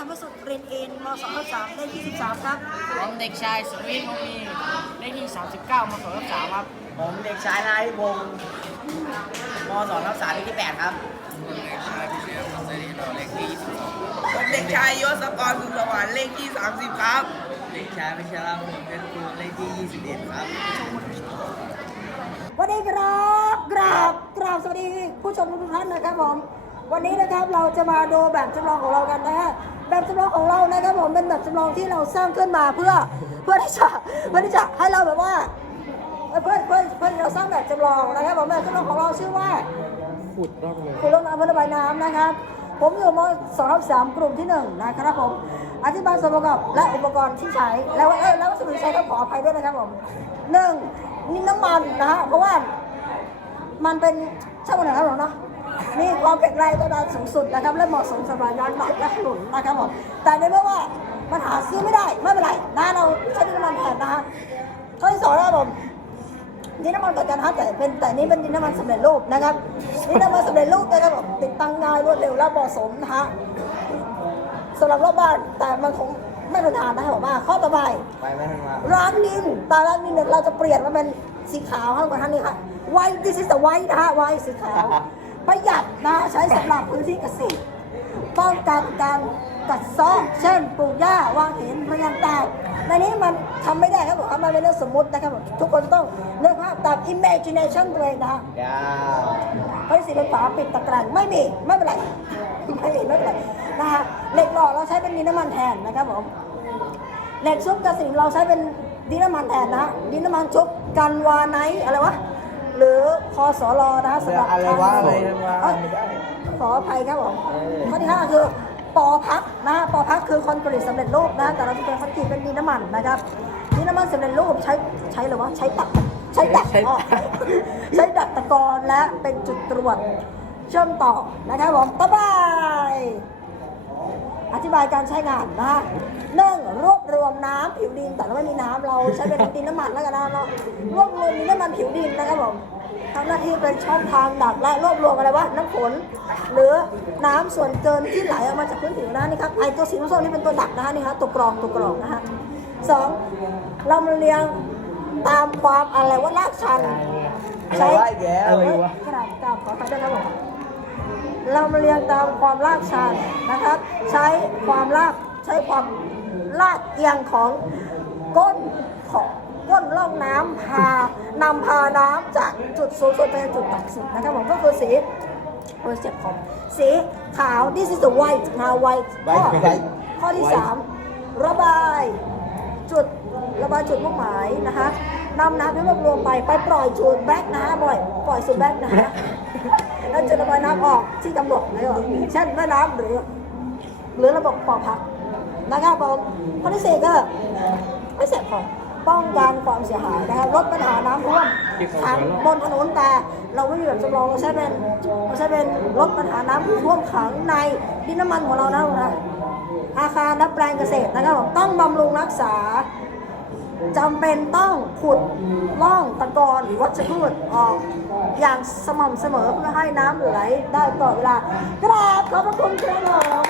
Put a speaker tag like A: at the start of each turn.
A: ธรรมสุดเรียนเอ็นมสองทับสามเลขที่สิบสามครับ
B: ผมเด็กชายสุวิทย์มงมีเลขที่ 39มสทับ3ครับ
C: ผมเด็กชายนายพงศ์มสองทับสามเลขที่แปดครับ
D: ผมเด็กชายยศกรสุขสวรรค์เลขที่ 30 ครับ
C: เด็กชายวิชรพงศ์เพชรคูเลขที่ 21 ครับ
A: วันนี้ครับกราบกราบสวัสดีผู้ชมทุกท่านนะครับผม วันนี้นะครับเราจะมาดูแบบจำลองของเรากันนะฮะแบบจำลองของเรานะครับผมเป็นแบบจำลองที่เราสร้างขึ้นมาเพื่อเพื่อที่จะเพื่อที่จะให้เราแบบว่าเพื่อเพื่อเพื่อเราสร้างแบบจำลองนะครับผมแบบจำลองของเราชื่อว่า
B: ขุดรอบเลย
A: คุณลงน้ำเพื่อระบายน้ำนะครับ ผมอยู่มสองทับสามกลุ่มที่หนึ่งนะครับผมอธิบายส่วนประกอบและอุปกรณ์ที่ใช้แล้วเอ้ยแล้ววัสดุที่ใช้ก็ขออภัยด้วยนะครับผมหนึ่งนี่น้ำมันนะฮะเพราะว่ามันเป็นช่างมันนะครับผมเนาะ มีความแข็งแรงต่อด้านสูงสุดนะครับ และเหมาะสมสำหรับงานหนักและถนนนะครับผมแต่ในเมื่อว่ามันหาซื้อไม่ได้ไม่เป็นไรนะเราใช้ดินน้ำมันแทนนะฮะข้อที่สองนะครับผมดินน้ำมันกับการฮัทแต่เป็นแต่นี่เป็นดินน้ำมันสำเร็จรูปนะครับดินน้ำมันสำเร็จรูปนะครับผมติดตั้งง่ายรวดเร็วและเหมาะสมนะฮะสำหรับรอบบ้านแต่มันคงไม่เป็นทางนะครับผมว่าข้อต่อไป
C: ไปไม่ทันมา
A: ร้านดินตาร้านดินเนี่ยเราจะเปลี่ยนมาเป็นสีขาวให้กับท่านนี่ค่ะไวดิสิสไวนะฮะไวสีขาว ประหยัดนะใช้สำหรับพื้นที่เกษตรป้องกันการกัดเซาะเช่นปลูกหญ้าวางหินพยายามต่างในนี้มันทำไม่ได้ครับผมครับมันเป็นเรื่องสมมตินะครับผมทุกคนต้องเลือกภาพตาม imagination ตัวเองนะฮะ
C: ยาว
A: เฮ้ยสีเป็นฝาปิดตะกรังไม่มีไม่เป็นไรไม่มีไม่เป็นไรนะฮะเหล็กหล่อเราใช้เป็นดินน้ำมันแทนนะครับผมเหล็กชุบกระสินเราใช้เป็นดินน้ำมันแทนนะดินน้ำมันชุบกันวาไนอะไรวะ หรือคอสลนะฮะสำหรับ
C: อะไรวะอะไรทันวา
A: เอ้ย
C: ไม่ได้
A: ขออภัยครับผมข้อที่ห้าคือปอพักนะฮะปอพักคือคอนกรีตสำเร็จรูปนะแต่เราจะเป็นคอนกรีตเป็นดินน้ำมันนะครับดินน้ำมันสำเร็จรูปใช้ใช้หรือวะใช้ตักใช้ดักอ๋อใช้ดักตะกอนและเป็นจุดตรวจเชื่อมต่อนะครับผมต่อไปอธิบายการใช้งานนะฮะหนึ่งรวบร วมน้ำผิวดินแต่เราไม่มีน้ำเราใช้เป็นดินน้ำมันแล้วกันนะเนารวบรวมดินน้ำมันผิวดินนะครับผมทำหน้าที่เป็นช่องทางดักและรวบรวมอะไรวะน้ำฝนหรือน้ำส่วนเกินที่ไหลออกมาจากพื้นผิวนะนี่ครับไอตัวสีส้มนี่เป็นตัวดักนะฮะนี่ครับตัวกรองตัวกรองนะฮะสองเรามาเรียงตามความอะไรว่าลาดชัน
C: อะไรวะอีกแล้ว
A: กระดาษกาวขอไปด้วยครับผมเรามาเรียงตามความลาดชันนะครับ ใช้ความลาดใช้ความ ลาดเอียงของก้นของก้นร่องน้ำพานำพาน้ำจากจุดสูงสุดไปยังจุดต่ำสุดนะครับผมก็คือสีโอ้ยเจ็บคอสีขาว this is the white นะ white ข้อ
C: White
A: ข้อที่สามระบายจุดระบายจุดมุ่งหมายนะคะนำน้ำที่รวบรวมไปไปปล่อยจุดแบ็กนะฮะปล่อยปล่อยสู่แบ็กนะฮะแล้วจะระบายน้ำออกที่กำหนดนะครับเช่นแม่น้ำหรือ หรือระบบปอพัก นะครับผมข้อที่สี่ก็ไม่เสร็จของป้องกันความเสียหายนะครับลดปัญหาน้ำท่วมขังบนถนนแต่เราไม่มีแบบจำลองเราใช้เป็นเราใช้เป็นลดปัญหาน้ำท่วมขังในดินน้ำมันของเรานะนะอาคารและแปลงเกษตรนะครับผมต้องบำรุงรักษาจำเป็นต้องขุดล่องตะกอนวัชพืชออกอย่างสม่ำเสมอเพื่อให้น้ำไหลได้ตลอดเวลากราบขอบพระคุณครับผม